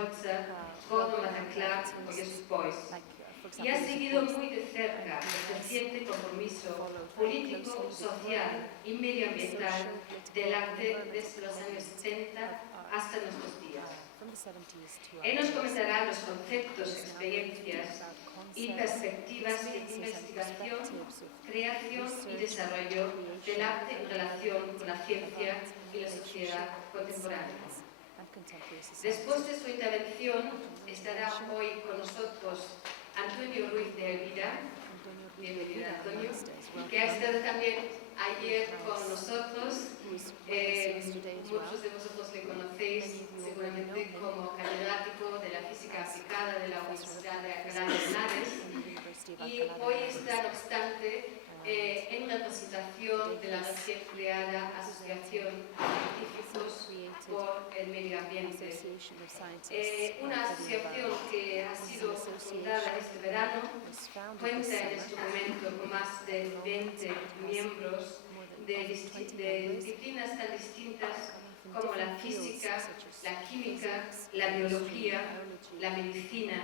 Bolsa, Gordon Clark o Joseph Beuys, y ha seguido muy de cerca el reciente compromiso político, social y medioambiental del arte desde los años 70 hasta nuestros días. Él nos comentará los conceptos, experiencias y perspectivas de investigación, creación y desarrollo del arte en relación con la ciencia y la sociedad contemporánea. Después de su intervención estará hoy con nosotros Antonio Ruiz de Elvira. Bienvenido, Antonio, que ha estado también ayer con nosotros. Muchos de vosotros le conocéis seguramente como catedrático de la física aplicada de la Universidad de Alcalá de Henares, y hoy está, no obstante, en representación de la recién creada Asociación de Científicos por el Medio Ambiente. Una asociación que ha sido fundada este verano, cuenta en este momento con más de 20 miembros de disciplinas tan distintas como la física, la química, la biología, la medicina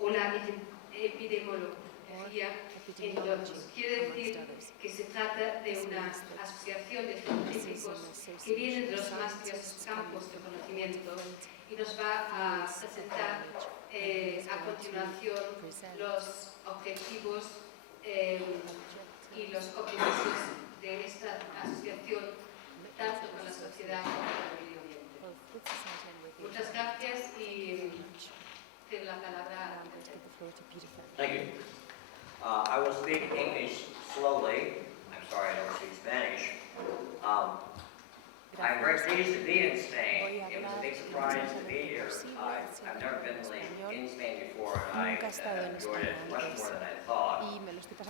o la epidemiología, entre otros. Quiere decir que se trata de una asociación de científicos que vienen de los más diversos campos de conocimiento, y nos va a presentar a continuación los objetivos y los compromisos de esta asociación, tanto con la sociedad como con el medio ambiente. Muchas gracias y te la palabra. Thank you. I will speak English slowly. I'm sorry, I don't speak Spanish. I'm very pleased to be in Spain. It was a big surprise to be here. I've never been really in Spain before, and I enjoyed it much more than I thought. And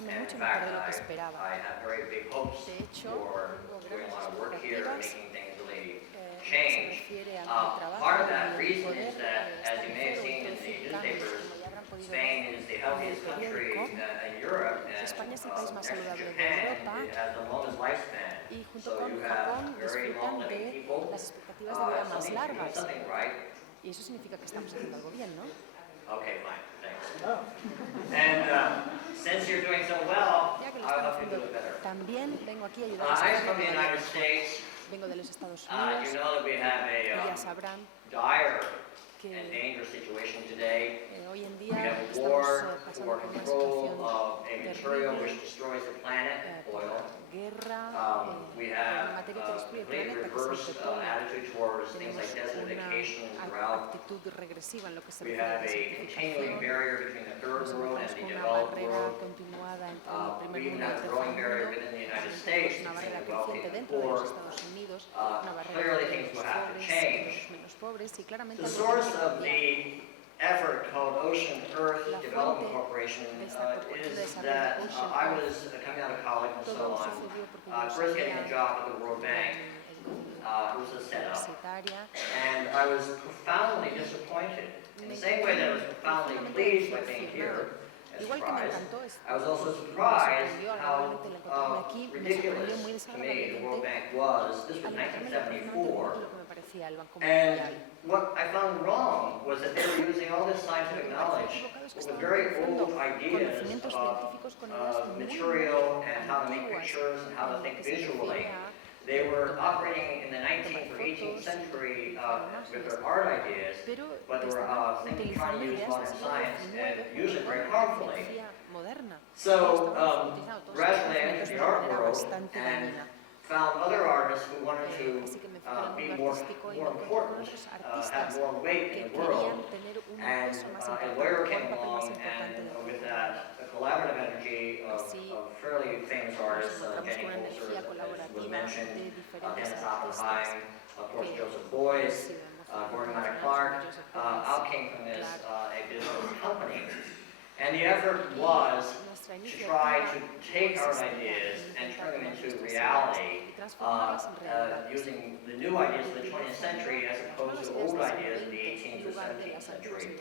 in fact, I have very big hopes for doing a lot of work here and making things really change. Part of that reason is that, as you may have seen in the newspapers, Spain is the healthiest country in Europe, and next to Japan, it has the longest lifespan. So you have very long living people. Something right. Y eso significa que estamos haciendo algo bien, ¿no? Okay, fine, thanks. And since you're doing so well, I'll help you do it better. También vengo aquí a ayudar a I'm from the United States. Vengo de los Estados Unidos. You know that we have a dire and dangerous situation today. Hoy en We día have a war for control of a material which destroys the planet, oil. We have a complete reverse attitude towards things like desertification and drought. We have a continuing barrier between the third world and the developed world. We even have a growing barrier within the United States between the wealthy and the poor. Clearly things will have to change. The source of the effort called Ocean Earth Development Corporation is that I was coming out of college and so on, first getting a job at the World Bank. It was a setup, and I was profoundly disappointed. In the same way that I was profoundly pleased by being here, and surprised, I was also surprised how ridiculous to me the World Bank was. This was 1974. And what I found wrong was that they were using all this scientific knowledge with very old ideas about material and how to make pictures and how to think visually. They were operating in the 19th or 18th century with their art ideas, but they were trying to use modern science and use it very harmfully. So gradually I entered the art world and found other artists who wanted to be more important, have more weight in the world, and a lawyer came along, and with that, a collaborative energy of fairly famous artists, Jenny Holzer, as was mentioned, Dennis Oppenheim, of course Joseph Beuys, Gordon Clark, out came from this a business company. And the effort was to try to take our ideas and turn them into reality using the new ideas of the 20th century as opposed to old ideas of the 18th or 17th century.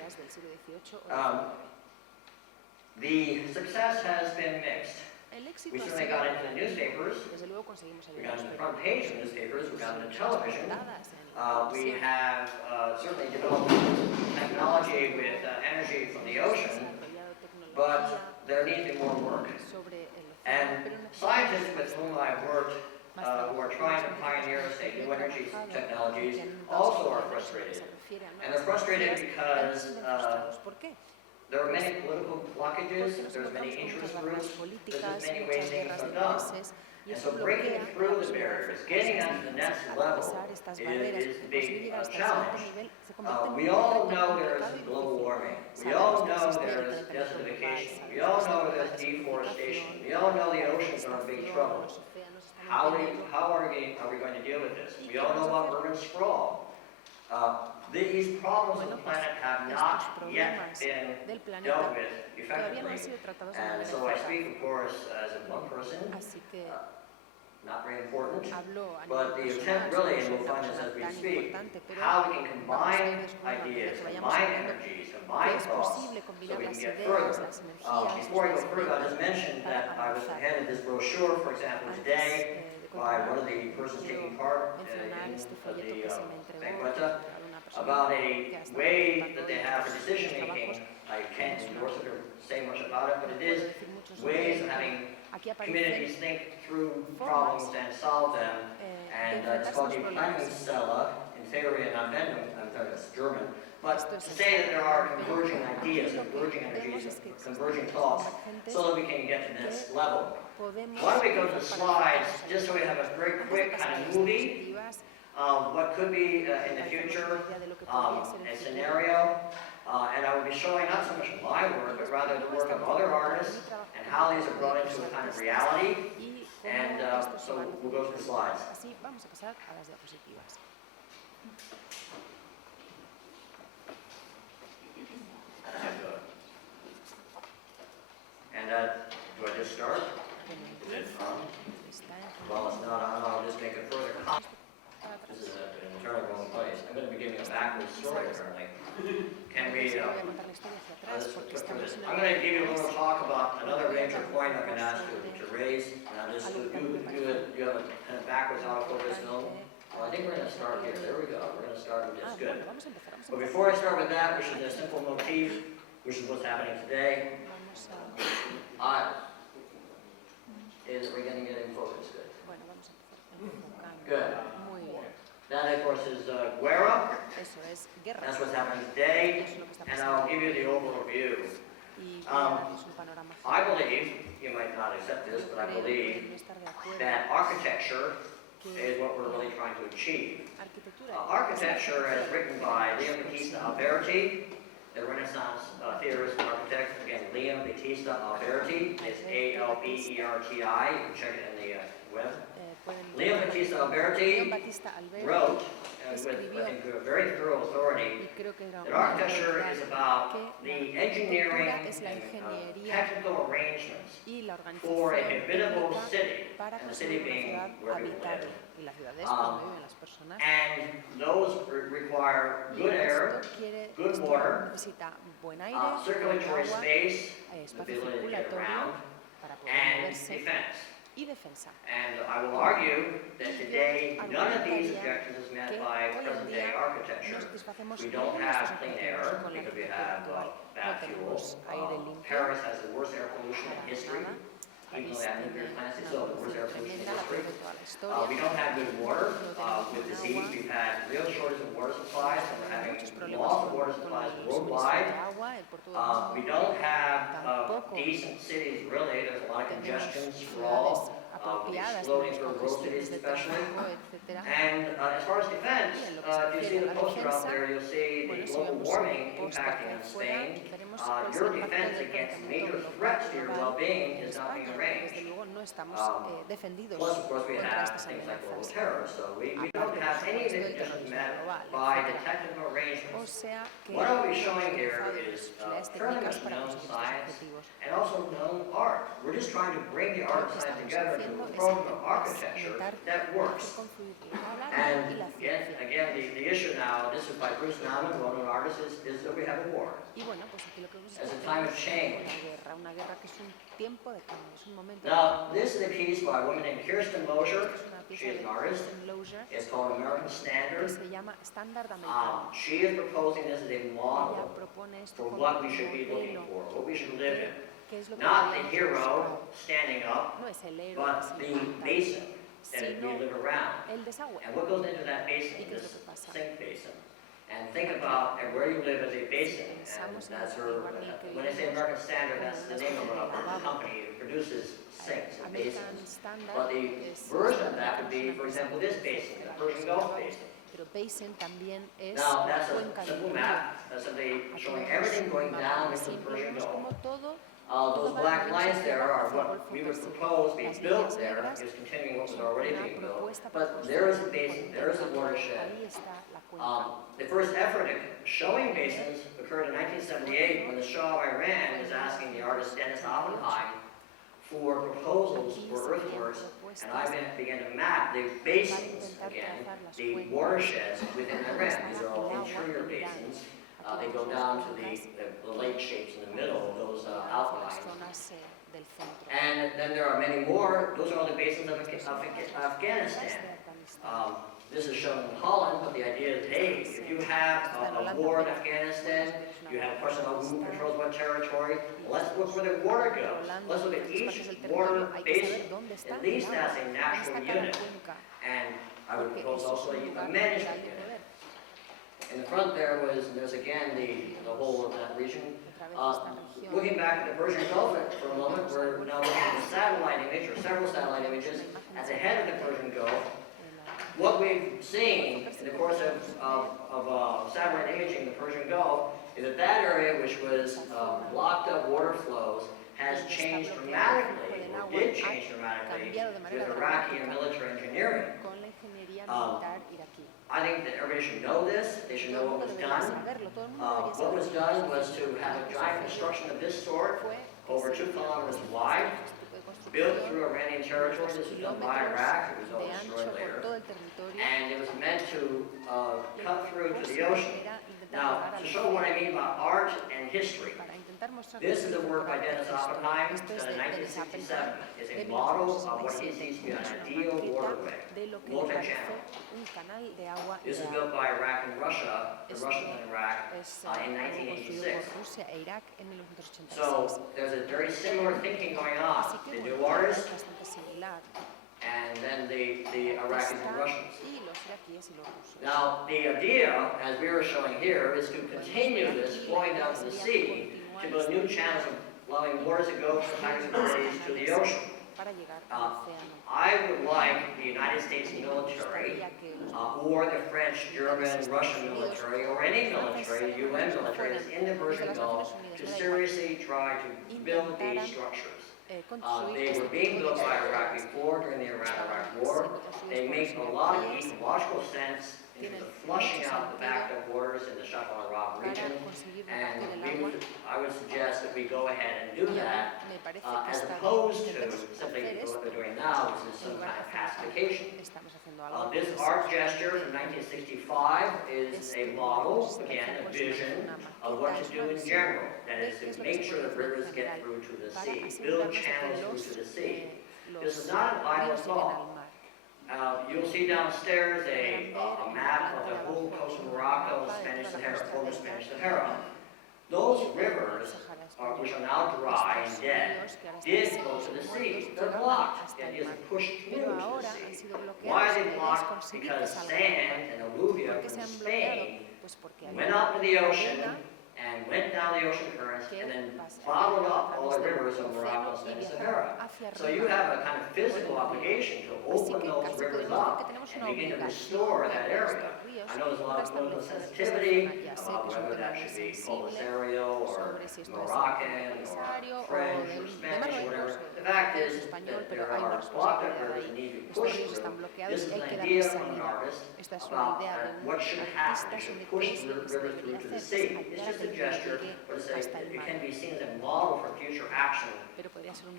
The success has been mixed. We certainly got into the newspapers, we got into the front page of newspapers, we got into television, We have certainly developed technology with energy from the ocean, but there needs to be more work. And scientists with whom I've worked who are trying to pioneer, say, new energy technologies also are frustrated. And they're frustrated because there are many political blockages, there's many interest groups, there's just many ways things are done. And so breaking through the barriers, getting onto the next level is the big challenge. We all know there's global warming. We all know there's desertification. We all know there's deforestation. We all know the oceans are in big trouble. How are we going to deal with this? We all know about urban sprawl. These problems of the planet have not yet been dealt with effectively. And so I speak, of course, as one person, not very important, but the attempt really, and we'll find this as we speak, how we can combine ideas, combine energies, combine thoughts, so we can get further. Before I go further, I'll just mention that I was handed this brochure, for example, today, by one of the persons taking part in the Banquete, about a way that they have for decision making. I can't endorse it or say much about it, but it is ways of having communities think through problems and solve them. And it's called the Planungscella in theory and Anwendung. I'm sorry, it's German. But to say that there are converging ideas, converging energies, converging thoughts, so that we can get to this level. Why don't we go to the slides, just so we have a very quick kind of movie of what could be in the future, a scenario. And I will be showing not so much my work, but rather the work of other artists and how these are brought into a kind of reality. And so we'll go to the slides. And do I just start? Is it on? Well, it's not on. I'll just make a further comment. This is an entirely wrong place. I'm going to be giving a backwards story, apparently. Can we, let's look for this. I'm going to give you a little talk about another major point I've been asked to raise. And just you have a kind of backwards out of focus film. Well, I think we're going to start here. There we go. We're going to start with this. Good. But before I start with that, which is a simple motif, which is what's happening today, is we're going to get in focus. Good. Good. That, of course, is Guerra. That's what's happening today. And I'll give you the overall view. I believe, you might not accept this, but I believe that architecture is what we're really trying to achieve. Architecture, as written by Leon Battista Alberti, the Renaissance theorist and architect. Again, Leon Battista Alberti. It's Alberti. You can check it in the web. Leon Battista Alberti wrote, with I think a very thorough authority, that architecture is about the engineering and technical arrangements for a habitable city, and the city being where people live. And those require good air, good water, circulatory space, the ability to get around, and defense. And I will argue that today none of these objectives is met by present-day architecture. We don't have clean air because we have bad fuels. Paris has the worst air pollution in history. Even though they have nuclear plants, it's still the worst air pollution in history. We don't have good water. With disease, we've had real shortage of water supplies, and we're having loss of water supplies worldwide. We don't have decent cities, really. There's a lot of congestion, sprawl, exploding through rural cities especially. And as far as defense, if you see the poster out there, you'll see the global warming impacting on Spain. Your defense against major threats to your well-being is not being arranged. Plus, of course, we have things like global terror, so we don't have any of these conditions met by the technical arrangements. What I'll be showing here is fairly much known science and also known art. We're just trying to bring the art and science together into a program of architecture that works. And again, again, the issue now, this is by Bruce Nauman, well-known artist, is that we have a war. Y bueno, pues aquí lo que vemos es As a que time of tenemos change. una guerra que es un tiempo de cambio, es un momento de Now, cambio. this is a piece by a woman named Kirsten Mosher. Esta es una pieza She is de an artist. Kristen Lozier It's called American que Standard. se llama estándar americano. She is proposing this as a Ella model propone esto for como what we should be looking modelo for, what we should live in. que es lo que Not the debemos hero buscar. standing up, No es el héroe but que se the levanta, basin that we sino live around. el desagüe. And what goes into that basin, ¿Y qué es lo this que pasa? sink basin. And think about where you live as a basin. And that's her, when I say American Standard, that's the name of a company that produces sinks and American basins. Standard But the es version of that would be, for example, this basin, the Persian Gulf Basin. Pero basin también es Now, that's cuenca a del simple río. map. That's somebody Aquí showing vemos everything un going mapa down muy into the simple, Persian vemos Gulf. como todo Those black lines there are what we would propose be Las built líneas there, negras is continuing what was already una being built. propuesta para But there is a construir basin, there is a watershed. Ahí está la cuenca. The first effort at showing basins occurred in 1978 when the Shah of Iran was asking the artist Dennis Oppenheim for proposals for earthworks, and I began to map the basins again, the watersheds within Iran. These are all interior basins. They go down to the lake shapes in the middle of those outlines. Zonas del centro. And then there are many more. Those are all the basins of Afghanistan. This is shown in Holland, but the idea is, hey, if you have a war in Afghanistan, you have a person who controls what territory, let's look where the water goes. Let's look at each water basin, at least as a natural unit. And I would propose also a management unit. In the front there's again the whole of that region. Looking back at the Persian Gulf for a moment, we're now looking at a satellite image, or several satellite images, at the head of the Persian Gulf. What we've seen in the course of satellite imaging in the Persian Gulf is that that area, which was blocked up water flows, has changed dramatically, or did change dramatically, with Iraqi and military engineering. I think that everybody should know this. They should know what was done. What was done was to have a giant construction of this sort, over 2 kilometers wide, built through Iranian territory. This was done by Iraq. It was all destroyed later. And it was meant to cut through to the ocean. Now, to show what I mean by art and history, this is the work by Dennis Oppenheim done in 1967. It's a model of what he sees to be an ideal waterway, multi-channel. This is built by Iraq and Russia, the Russians in Iraq, in 1986. So there's a very similar thinking going on. The new artists, and then the Iraqis and Russians. Now, the idea, as we were showing here, is to continue this flowing down to the sea, to build new channels of allowing waters to go from Tigris and Euphrates to the ocean. I would like the United States military, or the French, German, Russian military, or any military, UN military that's in the Persian Gulf, to seriously try to build these structures. They were being built by Iraq before, during the Iran-Iraq War. They make a lot of ecological sense in terms of flushing out the backed up waters in the Shah al-Arab region. And I would suggest that we go ahead and do that, as opposed to simply what they're doing now, which is some kind of pacification. This art gesture from 1965 is a model, again, a vision of what to do in general. That is to make sure that rivers get through to the sea, build channels through to the sea. This is not an idle thought. You'll see downstairs a map of the whole coast of Morocco, the Spanish Sahara, former Spanish Sahara. Those rivers, which are now dry and dead, did go to the sea. They're blocked. The idea is to push through to the sea. Why are they blocked? Because sand and alluvia from Spain went out to the ocean and went down the ocean currents and then bottled up all the rivers of Morocco and Sahara. So you have a kind of physical obligation to open those rivers up and begin to restore that area. I know there's a lot of political sensitivity about whether that should be Polisario or Moroccan or French or Spanish or whatever. The fact is that there are blocked up rivers that need to be pushed through. This is an idea from an artist about what should happen. They should push the river through to the sea. It's just a gesture, but it can be seen as a model for future action,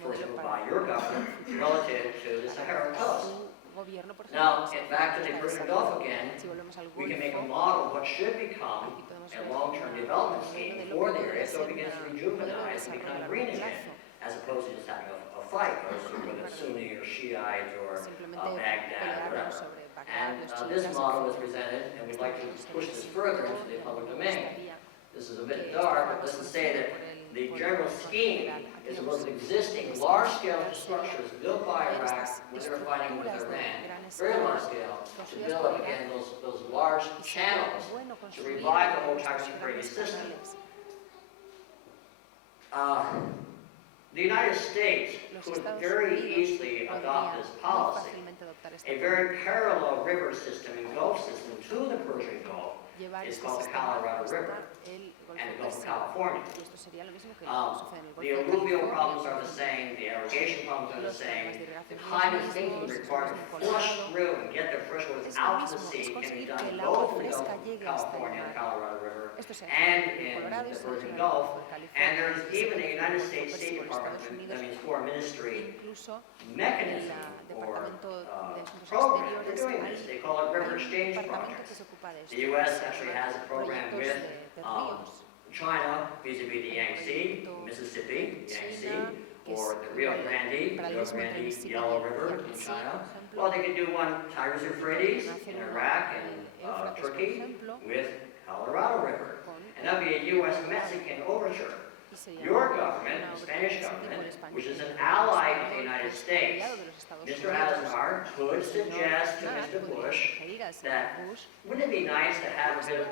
for example, by your government relative to the Sahara coast. gobierno, por Now, ejemplo, back to the Persian Gulf again, si volvemos al we can make a Golfo, model of what should become aquí podemos a ver long-term development scheme for the area, so it begins to rejuvenize and become greenish again, as opposed to just having a fight with a Sunni or Shiite or Baghdad or whatever. And this model was presented, and we'd like to push this further into the public domain. This is a bit dark, but let's just say that the general scheme is a list of existing large-scale structures built by Iraq when they were fighting with Iran, very large scale, to build up again those large channels to revive the whole Tigris-Euphrates system. The United States could very easily adopt this policy. A very parallel river system and Gulf system to the Persian Gulf is called the Colorado River and the Gulf of California. The alluvial problems are the same, the irrigation problems are the same. The kind of thinking required to flush through and get the fresh waters out to the sea can be done both in the Gulf of California and the Colorado River and in the Persian Gulf. And there's even a United States State Department, that means Foreign Ministry, mechanism or program for doing this. They call it river exchange projects. The U.S. actually has a program with China vis-a-vis the Yangtze, Mississippi, Yangtze, or the Rio Grande, Yellow River in China. Well, they could do one Tigris-Euphrates in Iraq and Turkey with Colorado River. And that would be a U.S.-Mexican overture. Your government, the Spanish government, which is an ally of the United States, Mr. Aznar could suggest to Mr. Bush that wouldn't it be nice to have a bit of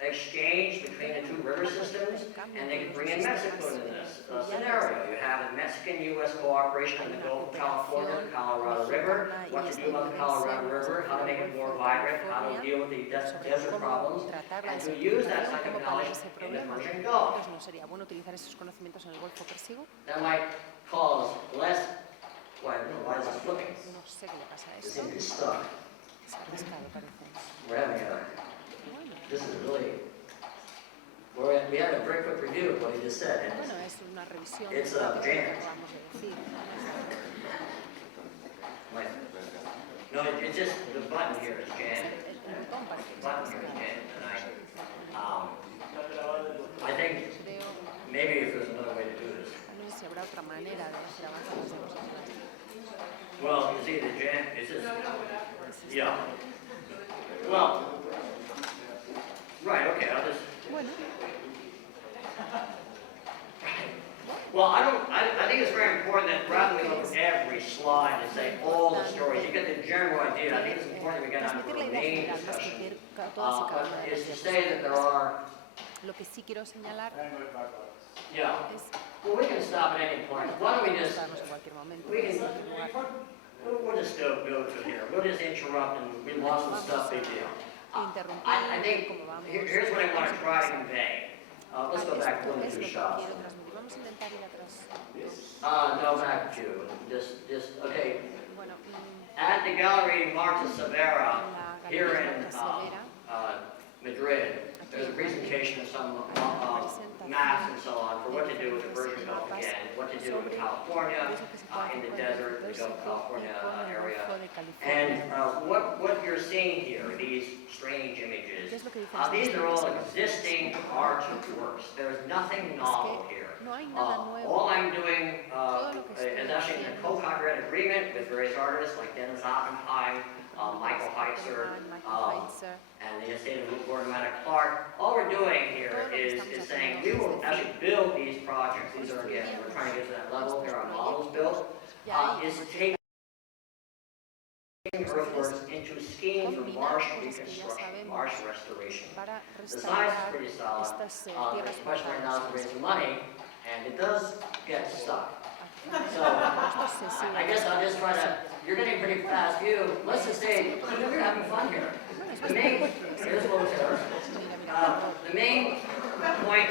exchange between the two river systems, and they could bring in Mexico into this scenario. You have a Mexican-U.S. cooperation in the Gulf of California, the Colorado River, what to do about the Colorado River, how to make it more vibrant, how to deal with the desert problems, and to use that type of knowledge in the Persian Gulf. That might cause less, why is this flipping? This thing is stuck. We're having this is really, we had a very quick review of what he just said, and it's jammed. No, it's just the button here is jammed. The button here is jammed, and I think maybe if there's another way to do this. Well, you see the jam, it's just, yeah. Well, right, okay, I'll just. Well, I think it's very important that rather than look at every slide and say all the stories, you get the general idea. I think it's important that we get on to the main discussion. Is to say that there are. Yeah. Well, we can stop at any point. Why don't we just, we'll just go to here. We'll just interrupt and we lost some stuff, big deal. I think, here's what I want to try to convey. Let's go back one or two shots. No, back to, just, okay. At the Gallery Marta Severa, here in Madrid, there's a presentation of some maps and so on for what to do with the Persian Gulf again, what to do with California, in the desert, the Gulf of California area. And what you're seeing here, these strange images, these are all existing art works. There's nothing novel here. All I'm doing is actually in a co-copyright agreement with various artists like Dennis Oppenheim, Michael Heitzer, and the estate of Gordon Clark. All we're doing here is saying we will actually build these projects. These are, again, we're trying to get to that level. There are models built. Is taking earthworks into schemes of marsh reconstruction, marsh restoration. The science is pretty solid. The question right now is to raise money, and it does get stuck. So I guess I'll just try to, you're getting a pretty fast view. Let's just say, we're having fun here. The main, here's what was there. The main point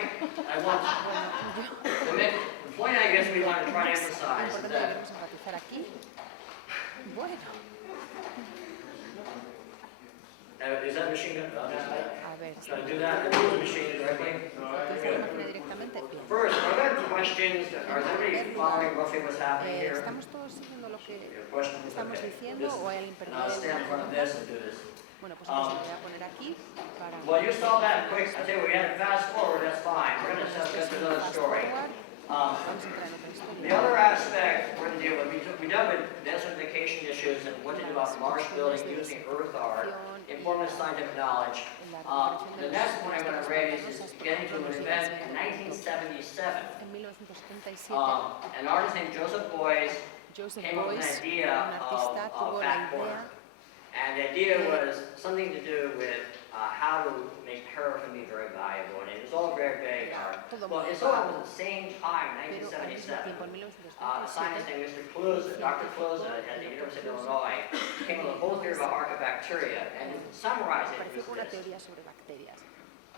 I want, the point I guess we want to try to emphasize is that is that machine gun? ver, Should I do that and use the machine directly? utilizar la máquina directamente. Bien. First, are there questions? Are everybody following roughly what's happening here? ¿Estamos todos siguiendo lo que Your questions? estamos Okay. diciendo o hay alguien And I'll stand in front of this and do this. Bueno, pues entonces lo voy a poner aquí para... Well, you saw that quick. I tell you, we had to fast forward. That's fine. We're going to just get to another story. Vamos a entrar en otra historia. The other aspect we're going to deal with, we dealt with desertification issues and what to do about marsh building using earth art, informal scientific knowledge. The next one I'm going to raise is getting to an event in 1977. En 1977, An artist named Joseph Boyce Joseph came up with Boyce, an idea un artista, tuvo of la back corner. idea And the idea was something to do with how to make paraffin be very valuable. And it was all very vague art. Well, it so happened at the same time, pero al mismo 1977. tiempo, en A scientist 1977, named Mr. Kluza, Dr. Kluza at the University of Illinois, came up with a whole theory about archibacteria. And to summarize it, apareció con was una this. teoría sobre bacterias.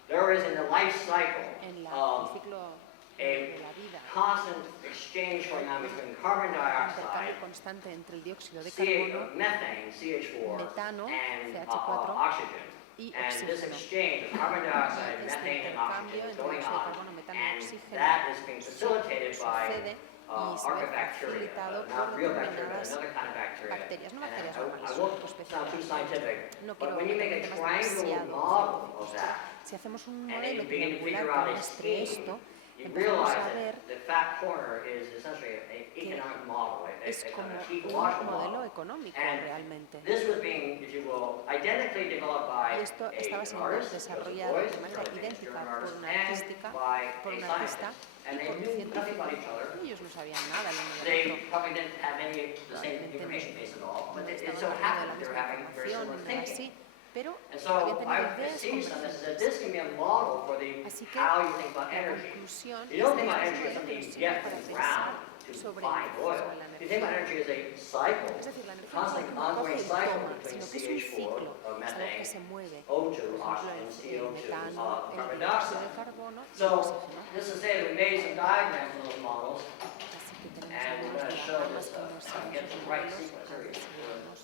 There is in the life cycle En el ciclo a de la vida, constant exchange going on between carbon un dioxide, intercambio constante entre el dióxido de carbono, methane, CH4, metano, and CH4, oxygen. y And this oxígeno. exchange of carbon dioxide, Este methane, and intercambio oxygen is entre going dióxido de on, carbono, metano y and oxígeno that is being facilitated by sucede y se ve archibacteria, facilitado por not real bacteria, but determinadas another kind of bacteria. bacterias, no And bacterias I normales, won't otro sound especie. too scientific, No but quiero when you make a meterme triangular demasiado model of that, Si hacemos un and modelo you begin to figure triangular out que a muestre scheme, esto, you empezamos realize a ver that the fat corner is essentially an economic model, es a como kind of un ecological modelo model. económico And realmente. this was being, if you will, identically developed by Y esto estaba an siendo artist, desarrollado Joseph de Boyce, manera German idéntica por artist, un and artista, by por a un artista scientist. y And they por un knew nothing about each científico. other. Ellos no sabían nada el uno del They otro. probably didn't have any of the same information base at all, but No it estaban so hablando de happened la they were misma having very información similar ni nada así, thinking. pero And habían so tenido I ideas see some this that convergentes. this can be a model for the Así que how you think about la energy. conclusión You don't es think about que energy as es something una you solución get para from the pensar ground to sobre find oil. la You think about energy as a cycle, Es decir, la energía constantly no coge ongoing y cycle toma, between sino que es un CH4 ciclo, of es algo que methane, se mueve. O2, Por ejemplo, oxygen, el CO2, metano, carbon el dióxido de dioxide. carbono y el So oxígeno. this is it. We made some diagrams of those models, Así que tenemos and we're algunos going to show diagramas this. que muestran Get esos the right modelos sequence. Here we para que go. sigamos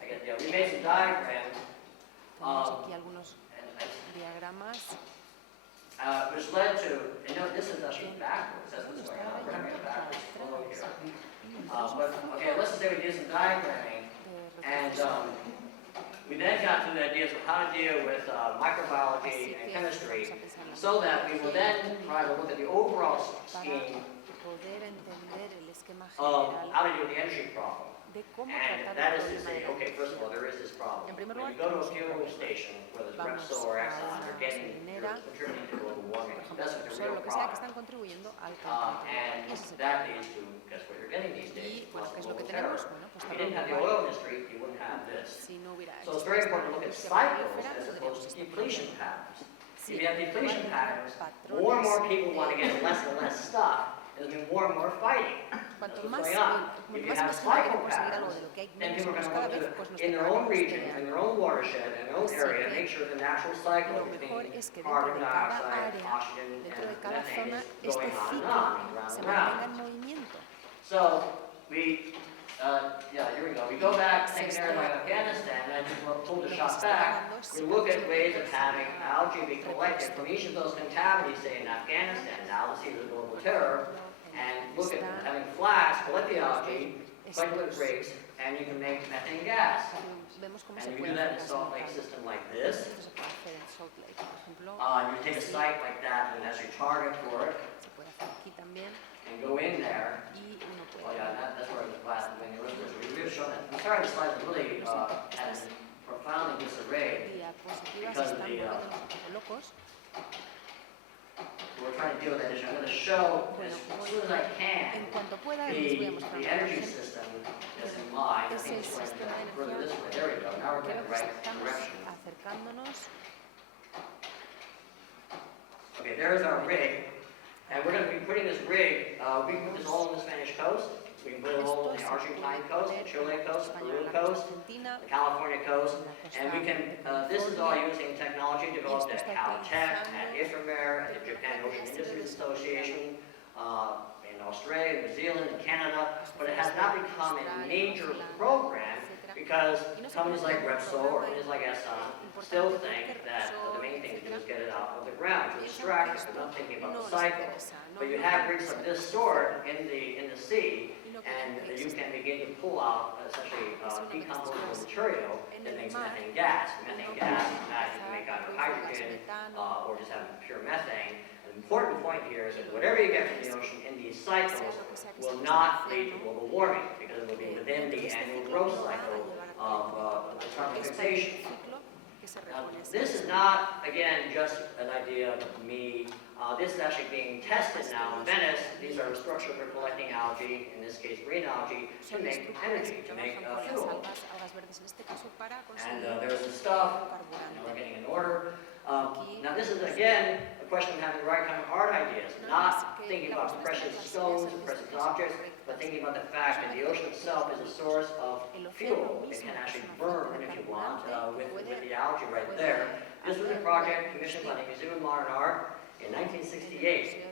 I get, yeah, we made some diagrams. Tenemos aquí algunos And diagramas. which led to, and note this is actually backwards, that's what's going on, we're Estaba having it yendo backwards, para all over atrás. here. Tenemos un But, okay, let's just say we do some diagramming, de and reproducción. we then got to the ideas of how to deal with microbiology and chemistry, so that we will then try to look at the overall scheme Para poder entender el esquema of general how to deal with the energy problem. de cómo And tratar that el is to problema say, de la okay, first of all, there is this problem. En primer When lugar, you go to a tenemos un fuel problema. station, whether it's Vamos Repsol or a Exxon, una they're getting, gasolinera, they're contributing to global warming. por That's ejemplo, the solo real lo que sea que problem. están contribuyendo al calentamiento global. Y ese es el And that problema. leads to, guess what you're getting these days? Y bueno, ¿qué es lo que global tenemos? terror. Bueno, pues If you didn't have the terror oil global. industry, you wouldn't have this. Si no hubiera So it's existido very esta important to look at industria cycles petrolífera, as tendríamos opposed to este depletion problema. patterns. Sí, If you have depletion hay patterns, patrones more and more people de- want to get less and less stuff, and there's been more and more fighting. That's Cuanto what's más, going on. cuanto If you más have gente quiere cycle conseguir algo patterns, de lo que hay then menos people are menos going cada to vez, look pues to nos in their tendrán own que region, pelear. in their own watershed, in their own Así area, que make sure the natural cycle lo mejor between es que dentro carbon de cada dioxide, área, oxygen, dentro de and cada methane zona, is este going on and ciclo on, round se and mantenga round. en movimiento. So we, yeah, here we go. We go back, take an area like Afghanistan, and we'll pull the shot back. We look at ways of having algae be collected from each of those contaminants, say in Afghanistan, now to see the global terror, and look at having flax, collect the algae, collect what it breaks, and you can make methane gas. Vemos cómo se And you puede do that in a hacer Salt Lake system like this. Esto se puede hacer en Salt Lake, por ejemplo. You take a site like that, and that's your target for it, Se puede hacer aquí también and go in there. y uno Oh puede. yeah, that's where the last when you look at this, we really shown it. I'm sorry, the slides are really had profoundly disarrayed. Diapositivas Because están the, volviéndonos un poco locos. We're trying to deal with that issue. I'm going to show as soon as I En can cuanto pueda, les voy a mostrar the una energy imagen. system that's in mind. I Ese think it's going sistema de further this energía. way. There we go. Now we're going Creo the que right estamos direction. acercándonos. Okay, there's our rig. And we're going to be putting this rig, we can put this all on the Spanish coast. We can put it all on the Esto se Argentine puede coast, poner the Chile en coast, the España, Peru en la costa coast, argentina, the California coast. en la costa And we can, de this is all California. using technology developed at Esto está Caltech, at utilizando IFRMER, at the Japan Ocean Industries Association, in Australia, New Zealand, Canada, but it has not become a major program because companies like Repsol or companies like Exxon still think that the main thing to do is get it out of the ground, to extract it. They're not thinking about the cycle. But you have rigs of this sort in the sea, and you can begin to pull out essentially decomposable material that makes methane gas. Methane gas, you can make either hydrogen or just have pure methane. The important point here is that whatever you get from the ocean in these cycles will not lead to global warming, because it will be within the annual growth cycle of the carbon fixation. This is not, again, just an idea of me. This is actually being tested now in Venice. These are structures for collecting algae, in this case green algae, to make energy, to make fuel. And there's the stuff, we're getting in order. Now this is, again, a question of having the right kind of art ideas, not thinking about precious stones and precious objects, but thinking about the fact that the ocean itself is a source of fuel. It can actually burn, if you want, with the algae right there. This was a project commissioned by the Museum of Modern Art in 1968.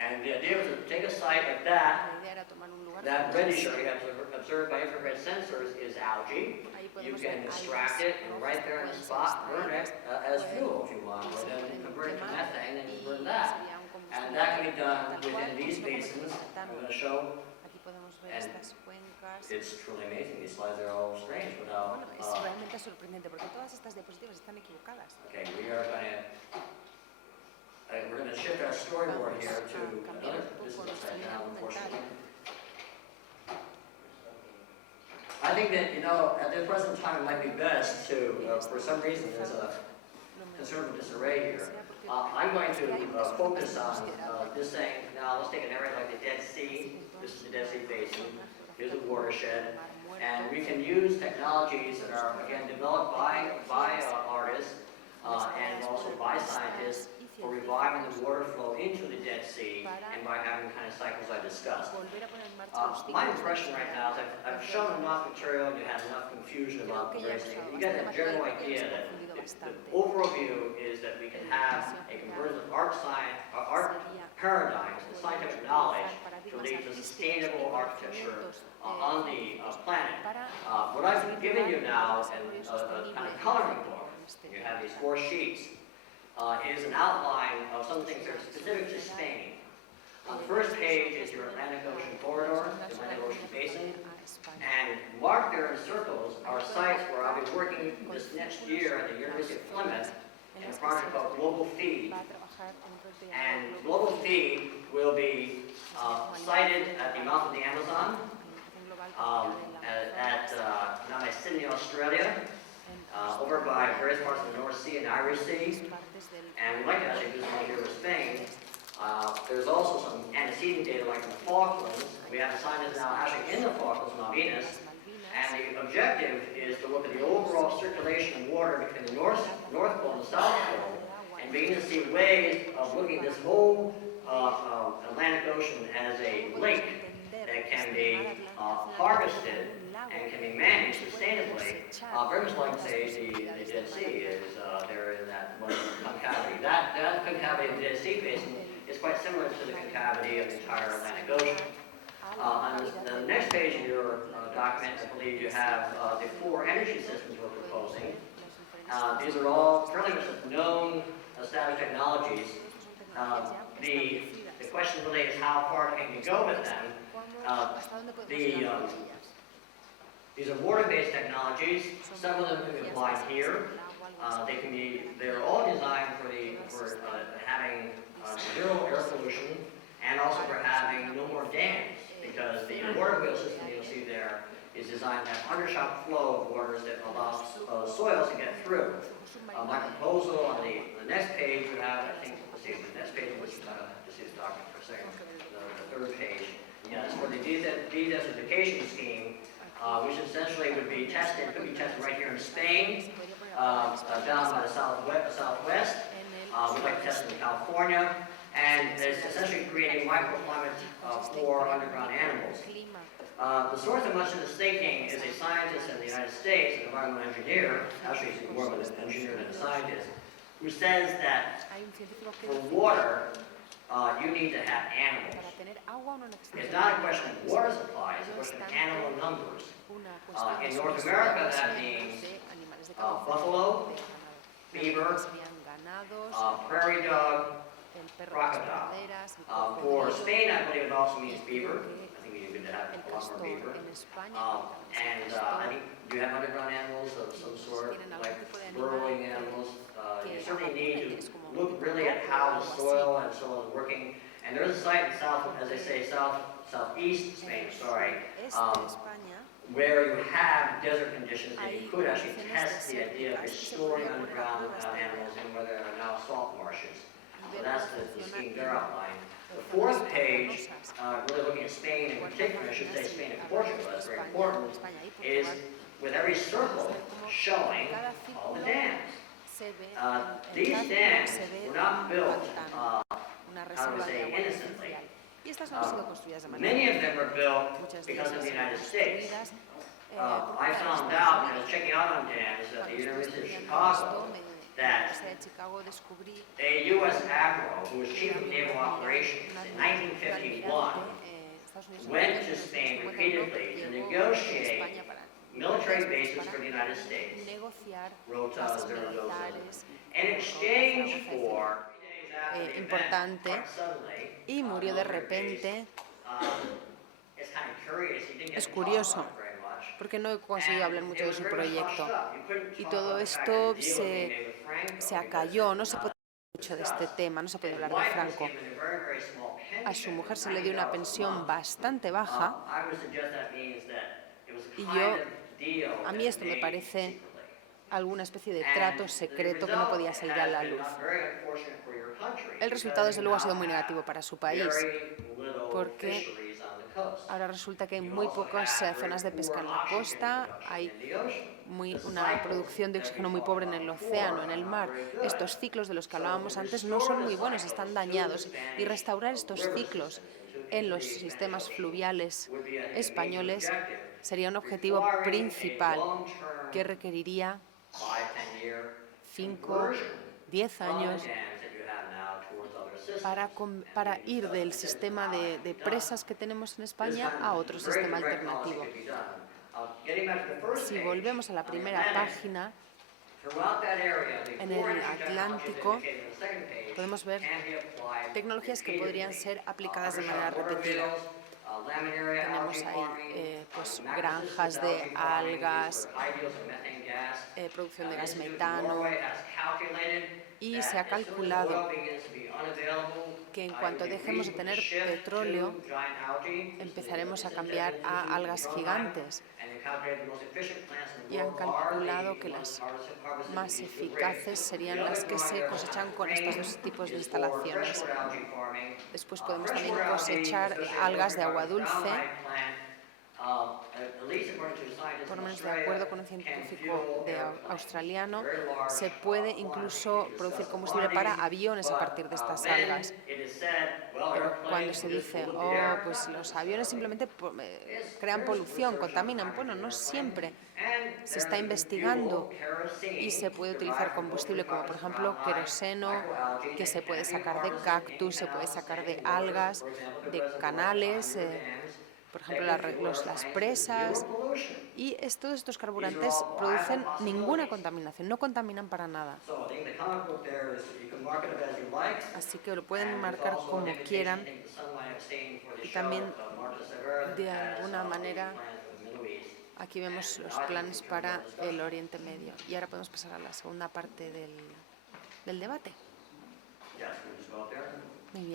And the idea was to take a site like that reddish area observed by infrared sensors is algae. You can extract it and right there on the spot burn it as fuel if you want, or then convert it to methane and burn that. And that can be done within these basins. I'm going to show, and it's truly amazing. These slides are all strange without. Okay, we're going to shift our storyboard here to another. This is upside down, unfortunately. I think that, at the present time, it might be best to, for some reason, there's a conservative disarray here. I'm going to focus on this thing. Now, let's take an area like the Dead Sea. This is the Dead Sea Basin. Here's a watershed. And we can use technologies that are, again, developed by artists and also by scientists for reviving the water flow into the Dead Sea and by having the kind of cycles I discussed. My impression right now is I've shown enough material and you have enough confusion about the various things. You get a general idea that the overall view is that we can have a conversion of art paradigms and scientific knowledge to lead to sustainable architecture on the planet. What I've given you now is a kind of coloring book. You have these 4 sheets. Is an outline of some things that are specific to Spain. On the first page is your Atlantic Ocean corridor, the Atlantic Ocean basin, and marked there in circles are sites where I'll be working this next year at the University of Plymouth in a project called Global Feed. And Global Feed will be sited at the mouth of the Amazon, at Sydney, Australia, over by various parts of the North Sea and Irish Sea. And we'd like to actually do something here with Spain. There's also some antecedent data like in the Falklands. We have scientists now actually in the Falklands, Malvinas. And the objective is to look at the overall circulation of water between the North Pole and the South Pole and begin to see ways of looking at this whole Atlantic Ocean as a lake that can be harvested and can be managed sustainably, very much like, say, the Dead Sea is there in that one concavity. That concavity of the Dead Sea Basin is quite similar to the concavity of the entire Atlantic Ocean. On the next page of your document, I believe you have the 4 energy systems we're proposing. These are all fairly much known established technologies. The question really is how far can you go with them? These are water-based technologies. Some of them can be applied here. They're all designed for having zero air pollution and also for having no more dams, because the water wheel system you'll see there is designed to have undershot flow of waters that allows soils to get through. My proposal on the next page, you have, I think, let's see, the next page was, just see this document for a second, the 3rd page. Yes, for the de-desertification scheme, which essentially would be tested, could be tested right here in Spain, down by the southwest. We'd like to test it in California, and it's essentially creating microclimate for underground animals. The source of much of this thinking is a scientist in the United States, an environmental engineer, actually he's more of an engineer than a scientist, who says that for water, you need to have animals. Para tener agua uno necesita It's not a tener question of animales. water supply, it's a No es question of tanto animal numbers. una cuestión de In North suministro America, de that alimentos, means de animales de cabeza, buffalo, de ganado. beaver, Serían ganados, prairie dog, el perro de las crocodile. praderas, el For cocodrilo, Spain, I believe it also means beaver. que I think we could have el a lot more castor. beaver. En España, And I think, do you have underground animals of some sort, tienen algún like tipo de animal burrowing que- animals? You que certainly haga need que to es como look tipo really at topo how o the algo así. soil and soil is working. And there's a site in as they say, southeast Spain, sorry, España, where you have desert conditions and you hay could actually condiciones test the idea of desérticas que se restoring podrían poner a underground prueba esta animals idea in where there are now salt marshes. y So ver that's cómo the funciona scheme en they're outlining. The zonas fourth page, pantanosas. really looking at Spain in Cuarta particular, I should página, say sí, Spain and hablamos Portugal, de that's very España, important, España y is Portugal. with every circle Ver cómo showing cada all the círculo dams. se ve, en These cada dams se ve were not un built, pantano, una how to reserva de say, agua innocently. artificial. Y estas no han sido construidas de manera Many of them were built muchas de because of ellas the han United sido States. construidas I found out when I was checking out on dams at the University of Chicago en la that Universidad de Chicago descubrí a U.S. admiral who was chief of naval operations in 1951 went to Spain repeatedly to negotiate military bases for the United States, negociar Rota, bases Zaragoza, militares in exchange for importante, y murió de repente. Es curioso, porque no he conseguido hablar mucho de su proyecto. Y todo esto se acalló, no se puede hablar mucho de este tema, no se puede hablar de Franco. A su mujer se le dio una pensión bastante baja y a mí esto me parece alguna especie de trato secreto que no podía salir a la luz. El resultado, desde luego, ha sido muy negativo para su país, porque ahora resulta que hay muy pocas zonas de pesca en la costa, hay una producción de oxígeno muy pobre en el océano, en el mar. Estos ciclos de los que hablábamos antes no son muy buenos, están dañados. Y restaurar estos ciclos en los sistemas fluviales españoles sería un objetivo principal que requeriría 5, 10 años para ir del sistema de presas que tenemos en España a otro sistema alternativo. Si volvemos a la primera página, en el Atlántico podemos ver tecnologías que podrían ser aplicadas de manera repetida. Tenemos ahí pues, granjas de algas, producción de gas metano, y se ha calculado que en cuanto dejemos de tener petróleo, empezaremos a cambiar a algas gigantes. Y han calculado que las más eficaces serían las que se cosechan con estos dos tipos de instalaciones. Después podemos también cosechar algas de agua dulce. Por lo menos de acuerdo con un científico australiano, se puede incluso producir combustible para aviones a partir de estas algas. Pero cuando se dice, oh, pues los aviones simplemente crean polución, contaminan, bueno, no siempre. Se está investigando y se puede utilizar combustible como, por ejemplo, queroseno, que se puede sacar de cactus, se puede sacar de algas, de canales, por ejemplo, las presas, y todos estos carburantes producen ninguna contaminación, no contaminan para nada. Así que lo pueden marcar como quieran y también, de alguna manera, aquí vemos los planes para el Oriente Medio. Y ahora podemos pasar a la segunda parte del debate.